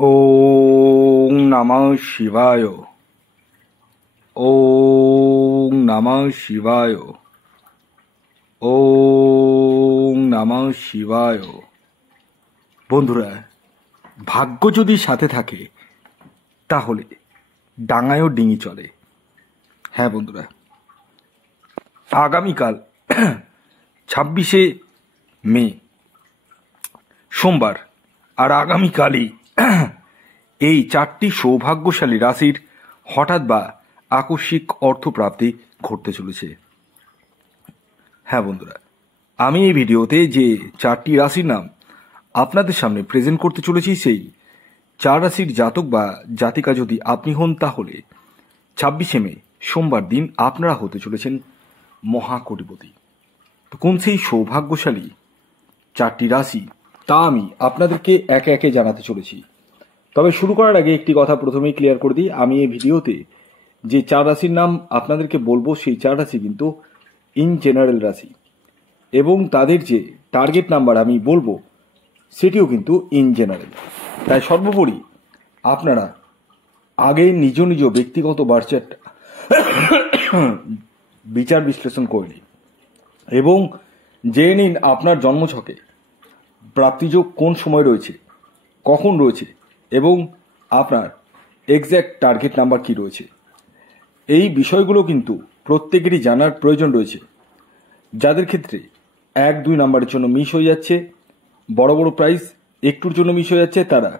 ওং নমঃ শিবায়। ওং নমঃ শিবায়। ওং নমঃ শিবায়। বন্ধুরা, ভাগ্য যদি সাথে থাকে তাহলে ডাঙায়ও ডিঙি চলে। হ্যাঁ বন্ধুরা, আগামীকাল 26শে মে সোমবার, আর আগামীকালই এই চারটি সৌভাগ্যশালী রাশির হঠাৎ বা আকস্মিক অর্থপ্রাপ্তি ঘটতে চলেছে। হ্যাঁ বন্ধুরা, আমি এই ভিডিওতে যে চারটি রাশির নাম আপনাদের সামনে প্রেজেন্ট করতে চলেছি, সেই চার রাশির জাতক বা জাতিকা যদি আপনি হন তাহলে 26শে মে সোমবার দিন আপনারা হতে চলেছেন মহাকোটিপতি। তো কোন সেই সৌভাগ্যশালী চারটি রাশি তা আমি আপনাদেরকে একে একে জানাতে চলেছি। তবে শুরু করার আগে একটি কথা প্রথমেই ক্লিয়ার করে দিই, আমি এই ভিডিওতে যে চার রাশির নাম আপনাদেরকে বলবো সেই চার রাশি কিন্তু ইন জেনারেল রাশি, এবং তাদের যে টার্গেট নাম্বার আমি বলবো সেটিও কিন্তু ইন জেনারেল। তাই সর্বোপরি আপনারা আগে নিজ নিজ ব্যক্তিগত বার্চার্ট বিচার বিশ্লেষণ করে নিন এবং জেনে নিন আপনার জন্মছকে প্রাপ্তিযোগ কোন সময় রয়েছে, কখন রয়েছে এবং আপনার এক্স্যাক্ট টার্গেট নাম্বার কি রয়েছে। এই বিষয়গুলো কিন্তু প্রত্যেকেরই জানার প্রয়োজন রয়েছে। যাদের ক্ষেত্রে 1-2 নাম্বারের জন্য মিস হয়ে যাচ্ছে, বড় বড় প্রাইজ একটুর জন্য মিস হয়ে যাচ্ছে, তারা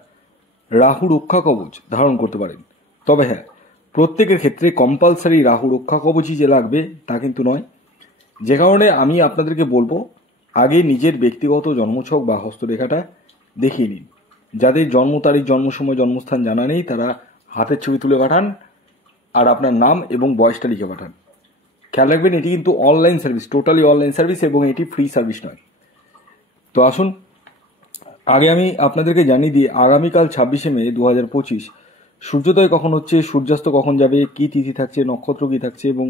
রাহু রক্ষা কবচ ধারণ করতে পারেন। তবে হ্যাঁ, প্রত্যেকের ক্ষেত্রে কম্পালসারি রাহু রক্ষা কবচই যে লাগবে তা কিন্তু নয়। যে কারণে আমি আপনাদেরকে বলবো আগে নিজের ব্যক্তিগত জন্মছক বা হস্তরেখাটা দেখিয়ে নিন। যাদের জন্ম তারিখ, জন্ম সময়, জন্মস্থান জানা নেই তারা হাতের ছবি তুলে পাঠান আর আপনার নাম এবং বয়সটা লিখে পাঠান। খেয়াল রাখবেন, এটি কিন্তু online service, totally online service, এবং এটি ফ্রি সার্ভিস নয়। তো আসুন আগে আমি আপনাদেরকে জানিয়ে দিই আগামীকাল 26শে মে 2025 সূর্যোদয় কখন হচ্ছে, সূর্যাস্ত কখন যাবে, কি তিথি থাকছে, নক্ষত্র কি থাকছে এবং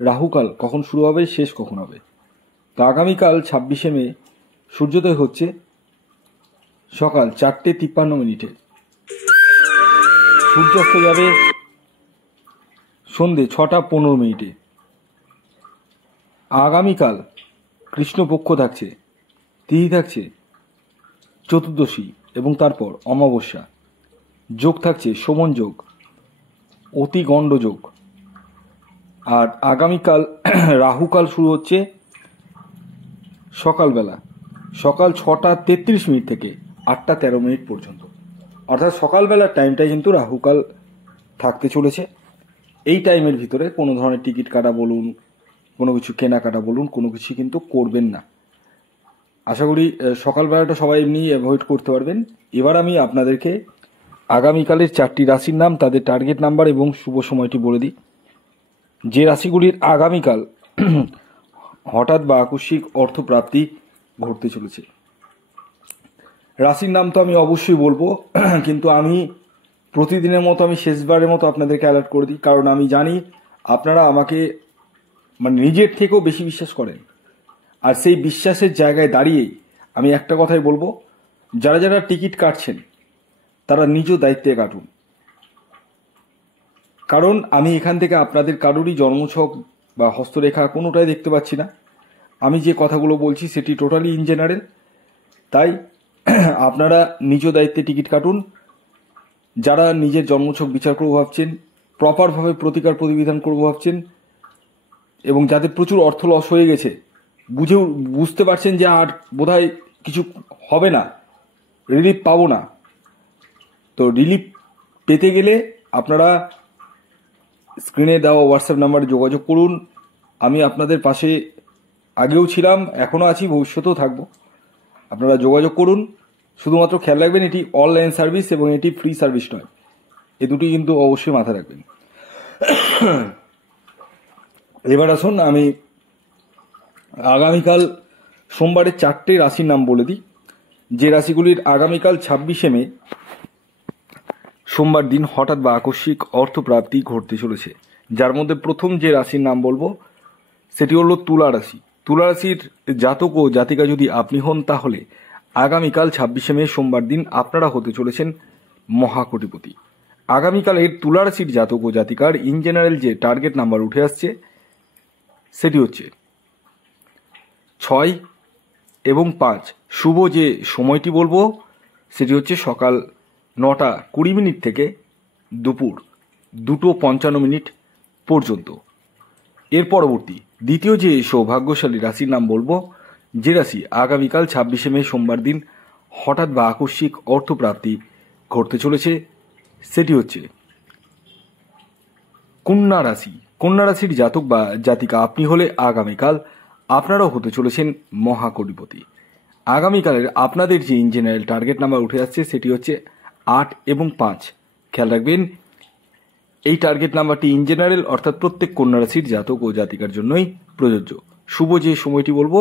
রাহুকাল কখন শুরু হবে, শেষ কখন হবে। তো আগামীকাল 26শে মে সূর্যোদয় হচ্ছে সকাল 4:53, সূর্যাস্ত যাবে সন্ধে 6:15। আগামীকাল কৃষ্ণপক্ষ থাকছে, তিথি থাকছে চতুর্দশী এবং তারপর অমাবস্যা, যোগ থাকছে শোভন যোগ, অতি গণ্ড যোগ। আর আগামীকাল রাহুকাল শুরু হচ্ছে সকালবেলা, সকাল 6:33 থেকে 8:13 পর্যন্ত। অর্থাৎ সকালবেলার টাইমটাই কিন্তু রাহুকাল থাকতে চলেছে। এই টাইমের ভিতরে কোনো ধরনের টিকিট কাটা বলুন, কোনো কিছু কেনাকাটা বলুন, কোনো কিছু কিন্তু করবেন না। আশা করি সকালবেলাটা সবাই এমনি অ্যাভয়েড করতে পারবেন। এবার আমি আপনাদেরকে আগামীকালের চারটি রাশির নাম, তাদের টার্গেট নাম্বার এবং শুভ সময়টি বলে দিই। যে রাশিগুলির আগামীকাল হঠাৎ বা আকস্মিক অর্থপ্রাপ্তি ঘটতে চলেছে। রাশির নাম তো আমি অবশ্যই বলবো, কিন্তু আমি প্রতিদিনের মতো আমি শেষবারের মতো আপনাদেরকে অ্যালার্ট করে দিই, কারণ আমি জানি আপনারা আমাকে নিজের থেকেও বেশি বিশ্বাস করেন। আর সেই বিশ্বাসের জায়গায় দাঁড়িয়েই আমি একটা কথাই বলবো, যারা যারা টিকিট কাটছেন তারা নিজ দায়িত্বে কাটুন। কারণ আমি এখান থেকে আপনাদের কারোরই জন্মছক বা হস্তরেখা কোনোটাই দেখতে পাচ্ছি না। আমি যে কথাগুলো বলছি সেটি টোটালি ইন জেনারেল। তাই আপনারা নিজ দায়িত্বে টিকিট কাটুন। যারা নিজের জন্মছক বিচার করবো ভাবছেন, প্রপারভাবে প্রতিকার প্রতিবিধান করবো ভাবছেন, এবং যাদের প্রচুর অর্থ লস হয়ে গেছে, বুঝতে পারছেন যে আর বোধহয় কিছু হবে না, রিলিফ পাবো না, তো রিলিফ পেতে গেলে আপনারা স্ক্রিনে দেওয়া হোয়াটসঅ্যাপ নাম্বারে যোগাযোগ করুন। আমি আপনাদের পাশে আগেও ছিলাম, এখনও আছি, ভবিষ্যতেও থাকবো। আপনারা যোগাযোগ করুন। শুধুমাত্র খেয়াল রাখবেন এটি অনলাইন সার্ভিস এবং এটি ফ্রি সার্ভিস নয়, এ দুটি কিন্তু অবশ্যই মাথায় রাখবেন। এবার আসুন আমি আগামীকাল সোমবারের চারটে রাশির নাম বলে দিই। যে রাশিগুলির আগামীকাল 26শে মে সোমবার দিন হঠাৎ বা আকস্মিক অর্থপ্রাপ্তি ঘটতে চলেছে, যার মধ্যে প্রথম যে রাশির নাম বলবো সেটি হলো তুলা রাশি। তুলা রাশির জাতক ও জাতিকা যদি আপনি হন তাহলে আগামীকাল 26শে মে সোমবার দিন আপনারা হতে চলেছেন মহাকোটিপতি। আগামীকালের তুলা রাশির জাতক ও জাতিকার ইন জেনারেল যে টার্গেট নাম্বার উঠে আসছে সেটি হচ্ছে 6 এবং 5। শুভ যে সময়টি বলবো সেটি হচ্ছে সকাল 9:20 থেকে দুপুর 2:55 পর্যন্ত। এর পরবর্তী দ্বিতীয় যে সৌভাগ্যশালী রাশির নাম বলবো, যে রাশি আগামীকাল 26শে মে সোমবার দিন হঠাৎ বা আকস্মিক অর্থপ্রাপ্তি ঘটতে চলেছে সেটি হচ্ছে কন্যা রাশি। কন্যা রাশির জাতক বা জাতিকা আপনি হলে আগামীকাল আপনারাও হতে চলেছেন মহাকোটিপতি। আগামীকালের আপনাদের যে ইন জেনারেল টার্গেট নাম্বার উঠে আসছে সেটি হচ্ছে 8 এবং 5। খেয়াল রাখবেন এই টার্গেট নাম্বারটি ইন জেনারেল অর্থাৎ প্রত্যেক কন্যা রাশির জাতক ও জাতিকার জন্যই প্রযোজ্য। শুভ যে সময়টি বলবো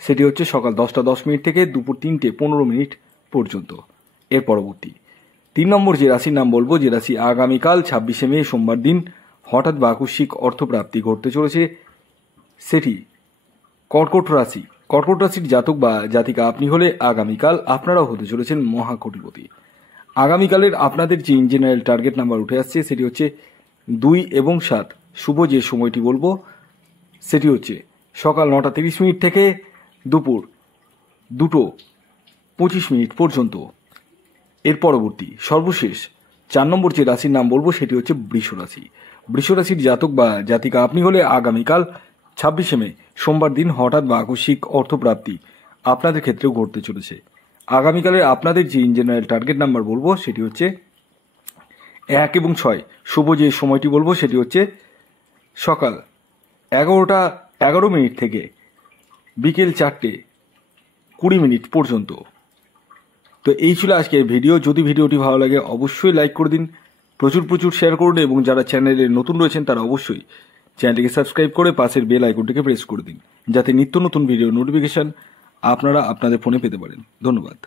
সেটি হচ্ছে সকাল 10:10 থেকে দুপুর 3:15 পর্যন্ত। এর পরবর্তী 3 নম্বর যে রাশির নাম বলবো, যে রাশি আগামীকাল 26শে মে সোমবার দিন হঠাৎ বা আকস্মিক অর্থপ্রাপ্তি ঘটতে চলেছে সেটি কর্কট রাশি। কর্কট রাশির জাতক বা জাতিকা আপনি হলে আগামীকাল আপনারাও হতে চলেছেন মহাকোটিপতি। আগামীকালের আপনাদের যে ইন জেনারেল টার্গেট নাম্বার উঠে আসছে সেটি হচ্ছে 2 এবং 7। শুভ যে সময়টি বলবো সেটি হচ্ছে সকাল 9:30 থেকে দুপুর 2:25 পর্যন্ত। এর পরবর্তী সর্বশেষ 4 নম্বর যে রাশির নাম বলবো সেটি হচ্ছে বৃষ রাশি। বৃষ রাশির জাতক বা জাতিকা আপনি হলে আগামীকাল 26শে মে সোমবার দিন হঠাৎ বা আকস্মিক অর্থপ্রাপ্তি আপনাদের ক্ষেত্রেও ঘটতে চলেছে। আগামীকালের আপনাদের যে ইন জেনারেল টার্গেট নাম্বার বলবো সেটি হচ্ছে 1 এবং 6। শুভ যে সময়টি বলবো সেটি হচ্ছে সকাল 11:11 থেকে বিকেল 4:20 পর্যন্ত। তো এই ছিল আজকের ভিডিও। যদি ভিডিওটি ভালো লাগে অবশ্যই লাইক করে দিন, প্রচুর শেয়ার করুন এবং যারা চ্যানেলে নতুন রয়েছেন তারা অবশ্যই চ্যানেলটিকে সাবস্ক্রাইব করে পাশের বেল আইকনটিকে প্রেস করে দিন যাতে নিত্য নতুন ভিডিও নোটিফিকেশন আপনারা আপনাদের ফোনে পেতে পারেন। ধন্যবাদ।